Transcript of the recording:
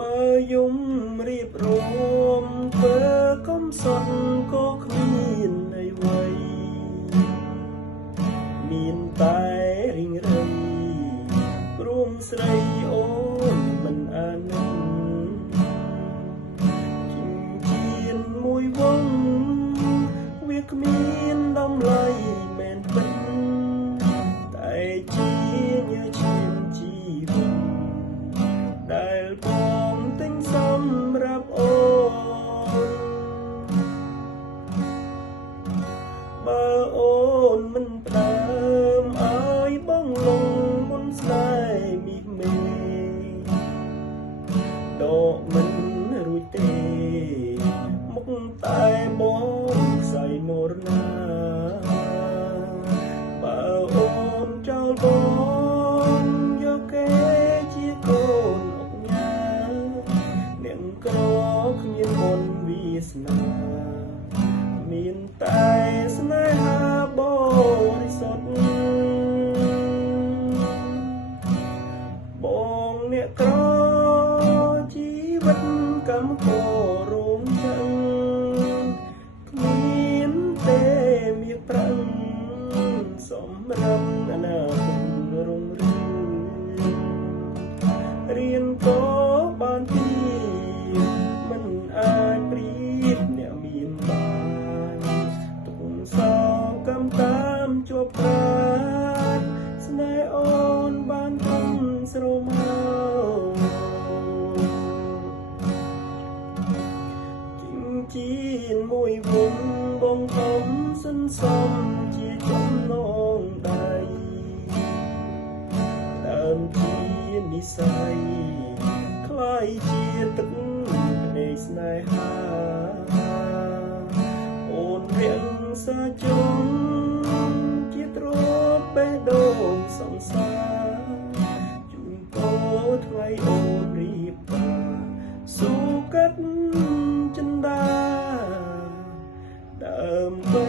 បើយំរៀបរមធ្វើកំសត់ក៏គ្មានអ្វីមានតែរីងរៃព្រមស្រីអូនមិនអាណិតជីងជៀនមួយវងវាគ្មានតម្លៃមែនពិតតែជាញើឈាមជីវិតដែលបងទិញសម្រាប់អូនបើអូនមិនផ្ដើមឲ្យបងលងមុនស្នេហ៍មីមេដកមិនរួចទេមុខតែបងខ្សែមរណាបើអូនចោលបងយកគេជាកូនអុកញ៉ាអ្នកក្រគ្មានបុណ្យវាសនាមានតែស្នេហាបរិសុទ្ធបងអ្នកក្រជីវិតកម្មកររងចាំគ្មានទេមានប្រាំងសម្រាប់អនាគតរុងរឿងរៀនក៏បានទីមិនអាចប្រៀបអ្នកមានបានទុំសោកម្មតាមជាប់ប្រាណស្នេហ៍អូនបានធំស្រមោជីងជៀនមួយវងបងធំសន្សំជាចំណងដៃដើមជានិស័យคล้ายជាទឹកនៃស្នេហាអូនរៀងសាជុំជាទ្របបេះដូងសង្សារជូនពរថ្ងៃអូនរៀបការសុខចិត្តចិន្តាដើម្បី